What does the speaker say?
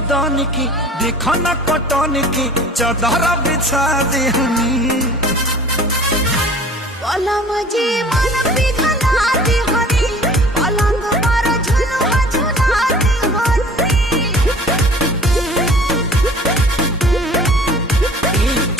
बदन की देखो न कटन की चादर बिछा देहनी बोला मुझे मन पिघल